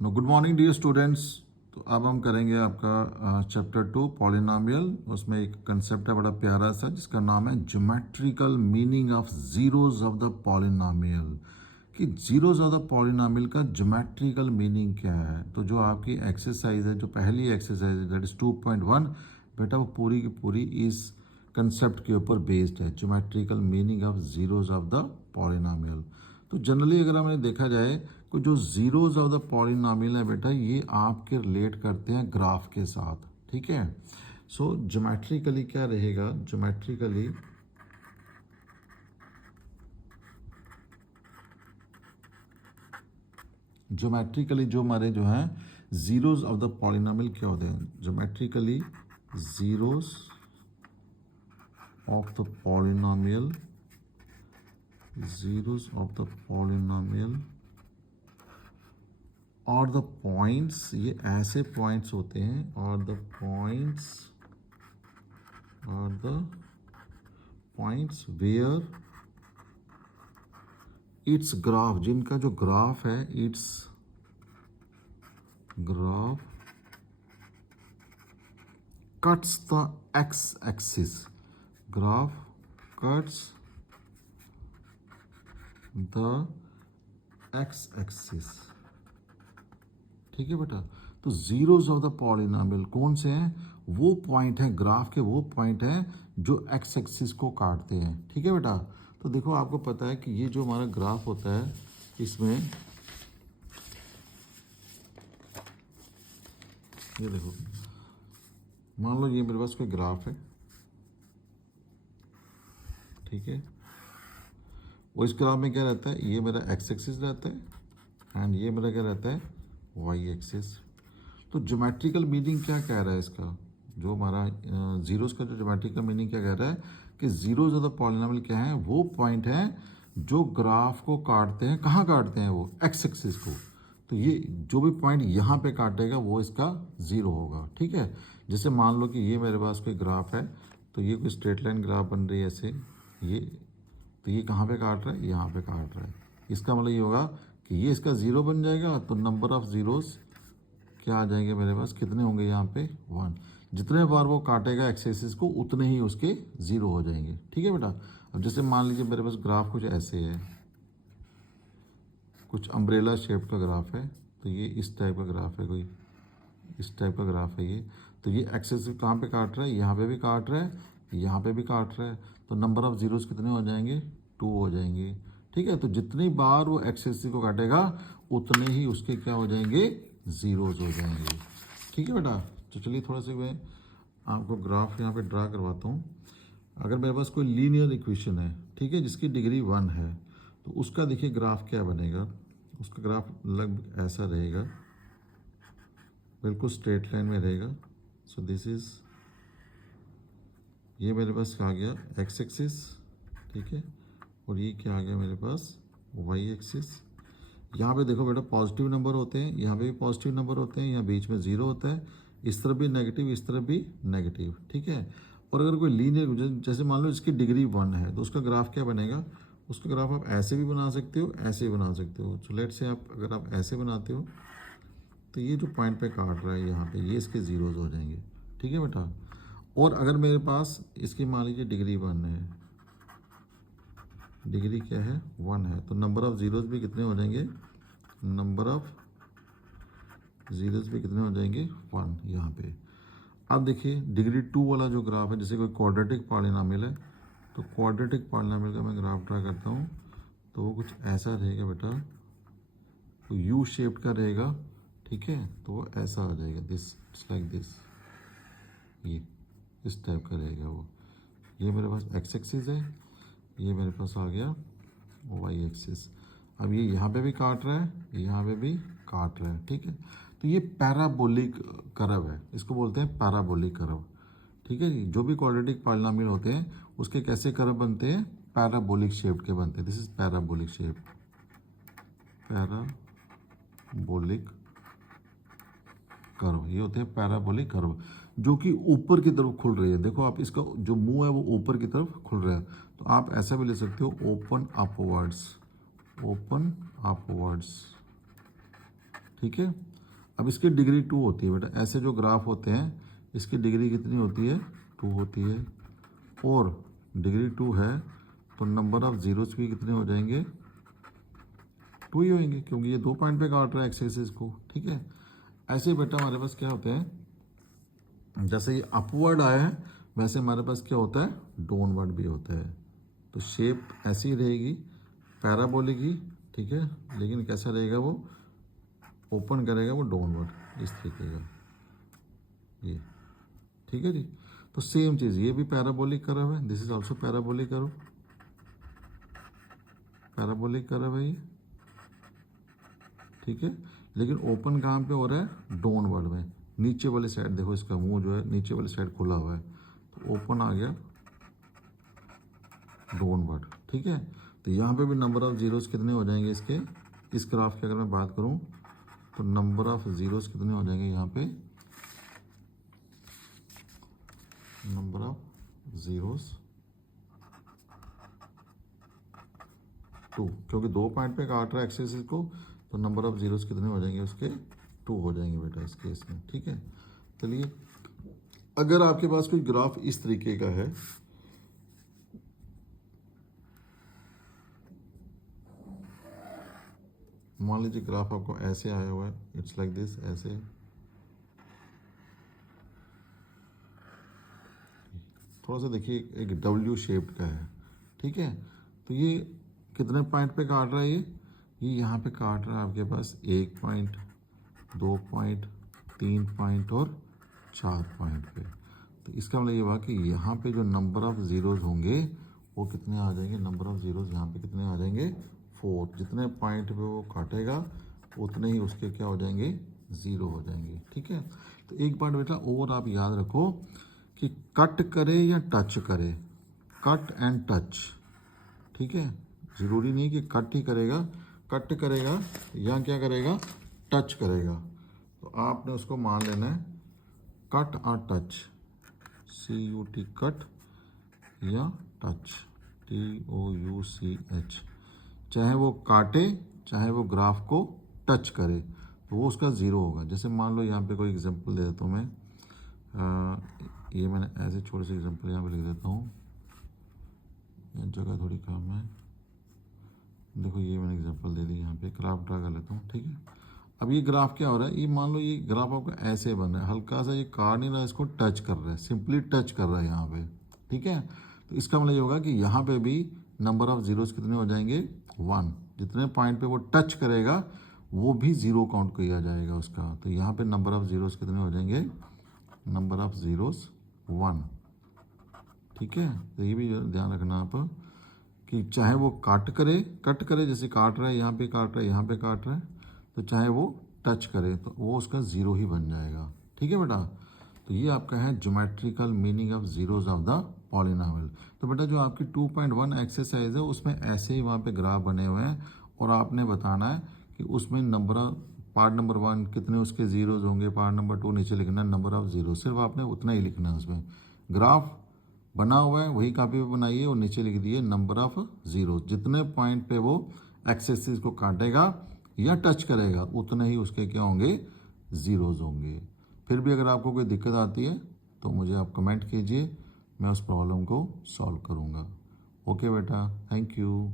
Good morning dear students. तो अब हम करेंगे आपका चैप्टर 2 पॉलिनोमियल। उसमें एक कंसेप्ट है बड़ा प्यारा सा जिसका नाम है geometrical meaning of zeros of the polynomial. कि जीरोज ऑफ द पॉलिनोमियल का ज्योमेट्रिकल मीनिंग क्या है। तो जो आपकी एक्सरसाइज है, जो पहली एक्सरसाइज है दैट इज 2.1, बेटा वो पूरी की पूरी इस कंसेप्ट के ऊपर बेस्ड है, geometrical meaning of zeros of the polynomial. तो जनरली अगर हमें देखा जाए तो जो जीरोज ऑफ द पॉलिनोमियल है बेटा, ये आपके रिलेट करते हैं ग्राफ के साथ। ठीक है। सो ज्योमेट्रिकली क्या रहेगा, ज्योमेट्रिकली जो हमारे जो हैं जीरोज ऑफ द पॉलिनोमियल क्या होते हैं। Geometrically zeros of the polynomial, zeros of the polynomial और द पॉइंट्स, ये ऐसे पॉइंट्स होते हैं, और the points where its graph, जिनका जो ग्राफ है, its graph cuts the x axis, graph cuts the x axis. ठीक है बेटा। तो जीरोज ऑफ द पॉलिनोमियल कौन से हैं, वो पॉइंट है ग्राफ के, वो पॉइंट है जो एक्स एक्सिस को काटते हैं। ठीक है बेटा। तो देखो आपको पता है कि ये जो हमारा ग्राफ होता है, इसमें ये देखो, मान लो ये मेरे पास कोई ग्राफ है, ठीक है। और इस ग्राफ में क्या रहता है, ये मेरा एक्स एक्सिस रहता है एंड ये मेरा क्या रहता है, वाई एक्सिस। तो ज्योमेट्रिकल मीनिंग क्या कह रहा है इसका, जो हमारा जीरोस का जो ज्योमेट्रिकल मीनिंग क्या कह रहा है कि जीरोस ऑफ द पॉलिनोमियल क्या है, वो पॉइंट है जो ग्राफ को काटते हैं। कहाँ काटते हैं वो, एक्स एक्सिस को। तो ये जो भी पॉइंट यहाँ पे काटेगा वो इसका ज़ीरो होगा। ठीक है। जैसे मान लो कि ये मेरे पास कोई ग्राफ है, तो ये कोई स्ट्रेट लाइन ग्राफ बन रही है ऐसे, ये तो ये कहाँ पे काट रहा है, यहाँ पे काट रहा है। इसका मतलब ये होगा कि ये इसका ज़ीरो बन जाएगा। तो नंबर ऑफ़ ज़ीरोस क्या आ जाएंगे मेरे पास, कितने होंगे यहाँ पे, 1। जितने बार वो काटेगा एक्स एक्सिस को, उतने ही उसके ज़ीरो हो जाएंगे। ठीक है बेटा। अब जैसे मान लीजिए मेरे पास ग्राफ कुछ ऐसे है, कुछ अम्ब्रेला शेप का ग्राफ है, तो ये इस टाइप का ग्राफ है, कोई इस टाइप का ग्राफ है ये। तो ये एक्सेस कहाँ पे काट रहा है, यहाँ पे भी काट रहा है, यहाँ पे भी काट रहा है। तो नंबर ऑफ़ ज़ीरोस कितने हो जाएंगे, 2 हो जाएंगे। ठीक है। तो जितनी बार वो एक्सेस को काटेगा, उतने ही उसके क्या हो जाएंगे, ज़ीरोज़ हो जाएंगे। ठीक है बेटा। तो चलिए थोड़ा सा मैं आपको ग्राफ यहाँ पे ड्रा करवाता हूँ। अगर मेरे पास कोई लीनियर इक्वेशन है, ठीक है, जिसकी डिग्री 1 है, तो उसका देखिए ग्राफ क्या बनेगा। उसका ग्राफ लगभग ऐसा रहेगा, बिल्कुल स्ट्रेट लाइन में रहेगा। सो दिस इज़, ये मेरे पास आ गया एक्स एक्सिस, ठीक है, और ये क्या आ गया मेरे पास, वाई एक्सिस। यहाँ पे देखो बेटा पॉजिटिव नंबर होते हैं, यहाँ पे भी पॉजिटिव नंबर होते हैं, यहाँ बीच में ज़ीरो होता है, इस तरफ भी नेगेटिव, इस तरफ भी नेगेटिव। ठीक है। और अगर कोई लीनियर, जैसे मान लो इसकी डिग्री 1 है, तो उसका ग्राफ क्या बनेगा, उसका ग्राफ आप ऐसे भी बना सकते हो, ऐसे भी बना सकते हो। तो लेट से आप, अगर आप ऐसे बनाते हो, तो ये जो पॉइंट पे काट रहा है यहाँ पे, ये इसके ज़ीरोज़ हो जाएंगे। ठीक है बेटा। और अगर मेरे पास इसकी मान लीजिए डिग्री 1 है, डिग्री क्या है, 1 है, तो नंबर ऑफ़ ज़ीरोज़ भी कितने हो जाएंगे, नंबर ऑफ़ ज़ीरोज़ भी कितने हो जाएंगे, 1 यहाँ पे। अब देखिए डिग्री 2 वाला जो ग्राफ है, जैसे कोई क्वाड्रेटिक पॉलिनोमियल है, तो क्वाड्रेटिक पॉलिनोमियल का मैं ग्राफ ड्रा करता हूँ, तो वो कुछ ऐसा रहेगा बेटा, तो यू शेप्ड का रहेगा। ठीक है। तो वो ऐसा आ जाएगा, दिस इट्स लाइक दिस, ये इस टाइप का रहेगा वो। ये मेरे पास एक्स एक्सिस है, ये मेरे पास आ गया वाई एक्सिस। अब ये यहाँ पे भी काट रहा है, यहाँ पे भी काट रहा है। ठीक है। तो ये पैराबोलिक कर्व है, इसको बोलते हैं पैराबोलिक कर्व। ठीक है। जो भी क्वाड्रेटिक पॉलिनोमियल होते हैं, उसके कैसे कर्व बनते हैं, पैराबोलिक शेप के बनते हैं। This is parabolic shape, parabolic curve, ये होते हैं पैराबोलिक कर्व, जो कि ऊपर की तरफ खुल रही है। देखो आप, इसका जो मुंह है वो ऊपर की तरफ खुल रहा है। तो आप ऐसा भी ले सकते हो, ओपन अपवर्ड्स, ओपन अपवर्ड्स। ठीक है। अब इसकी डिग्री 2 होती है बेटा, ऐसे जो ग्राफ होते हैं इसकी डिग्री कितनी होती है, 2 होती है, और डिग्री 2 है तो नंबर ऑफ जीरोस भी कितने हो जाएंगे, 2 ही होंगे, क्योंकि ये 2 पॉइंट पे काट रहा है एक्स एक्सिस को। ठीक है। ऐसे बेटा हमारे पास क्या होते हैं, जैसे ये अपवर्ड आया है वैसे हमारे पास क्या होता है, डाउनवर्ड भी होता है। तो शेप ऐसी रहेगी, पैराबोलिक ही, ठीक है, लेकिन कैसा रहेगा वो, ओपन करेगा वो डाउनवर्ड इस तरीके का, ये। ठीक है जी। तो सेम चीज़ ये भी पैराबोलिक कर्व है, this is also parabolic curve, parabolic curve है ये। ठीक है। लेकिन ओपन कहाँ पे हो रहा है, डाउनवर्ड में, नीचे वाली साइड देखो, इसका मुंह जो है नीचे वाली साइड खुला हुआ है, तो ओपन आ गया डाउनवर्ड। ठीक है। तो यहाँ पे भी नंबर ऑफ जीरोस कितने हो जाएंगे इसके, इस ग्राफ की अगर मैं बात करूँ तो नंबर ऑफ जीरोस कितने हो जाएंगे यहाँ पे, नंबर ऑफ जीरोस 2, क्योंकि 2 पॉइंट पे काट रहा है एक्सिस को, तो नंबर ऑफ जीरोस कितने हो जाएंगे उसके, 2 हो जाएंगे बेटा इस केस में। ठीक है। चलिए, अगर आपके पास कोई ग्राफ इस तरीके का है, मान लीजिए ग्राफ आपको ऐसे आया हुआ है, इट्स लाइक दिस, ऐसे थोड़ा सा देखिए एक डब्ल्यू शेप का है। ठीक है। तो ये कितने पॉइंट पे काट रहा है, ये यहाँ पे काट रहा है आपके पास 1 पॉइंट, 2 पॉइंट, 3 पॉइंट और 4 पॉइंट पे। तो इसका मतलब ये हुआ कि यहाँ पे जो नंबर ऑफ जीरोज होंगे वो कितने आ जाएंगे, नंबर ऑफ जीरोज यहाँ पे कितने आ जाएंगे, 4। जितने पॉइंट पे वो काटेगा उतने ही उसके क्या हो जाएंगे, 0 हो जाएंगे। ठीक है। तो एक बार बेटा और आप याद रखो कि कट करे या टच करे, कट एंड टच। ठीक है। ज़रूरी नहीं कि कट ही करेगा, कट करेगा या क्या करेगा, टच करेगा। तो आपने उसको मान लेना है कट और टच, CUT कट या टच, TOUCH। चाहे वो काटे चाहे वो ग्राफ को टच करे तो वो उसका 0 होगा। जैसे मान लो यहाँ पे कोई एग्जांपल दे देता हूँ मैं, ये मैंने ऐसे छोटे से एग्जांपल यहाँ पे लिख देता हूँ, ये जगह थोड़ी कम है। देखो ये मैंने एग्जांपल दे दी, यहाँ पे ग्राफ ड्रा कर लेता हूँ। ठीक है। अब ये ग्राफ क्या हो रहा है, ये मान लो ये ग्राफ आपका ऐसे बन रहा है, हल्का सा ये काट नहीं रहा है, इसको टच कर रहा है, सिंपली टच कर रहा है यहाँ पे। ठीक है। तो इसका मतलब ये होगा कि यहाँ पे भी नंबर ऑफ जीरोस कितने हो जाएंगे, 1। जितने पॉइंट पे वो टच करेगा वो भी 0 काउंट किया जाएगा उसका। तो यहाँ पे नंबर ऑफ जीरोस कितने हो जाएंगे, नंबर ऑफ जीरोस 1। ठीक है। तो ये भी ध्यान रखना आप कि चाहे वो कट करे, जैसे काट रहा है यहाँ पे काट रहा है, यहाँ पे काट रहा है, तो चाहे वो टच करे तो वो उसका 0 ही बन जाएगा। ठीक है बेटा। तो ये आपका है geometrical meaning of zeros of the polynomial. तो बेटा जो आपकी 2.1 एक्सरसाइज है उसमें ऐसे ही वहाँ पे ग्राफ बने हुए हैं और आपने बताना है कि उसमें नंबर ऑफ पार्ट नंबर 1 कितने उसके जीरोज होंगे, पार्ट नंबर 2 नीचे लिखना है नंबर ऑफ जीरो, सिर्फ आपने उतना ही लिखना है उसमें। ग्राफ बना हुआ है वही कॉपी पे बनाइए और नीचे लिख दिए नंबर ऑफ जीरो। जितने पॉइंट पे वो एक्स एक्सिस को काटेगा या टच करेगा उतने ही उसके क्या होंगे, ज़ीरोज़ होंगे। फिर भी अगर आपको कोई दिक्कत आती है तो मुझे आप कमेंट कीजिए, मैं उस प्रॉब्लम को सॉल्व करूँगा। ओके बेटा, थैंक यू।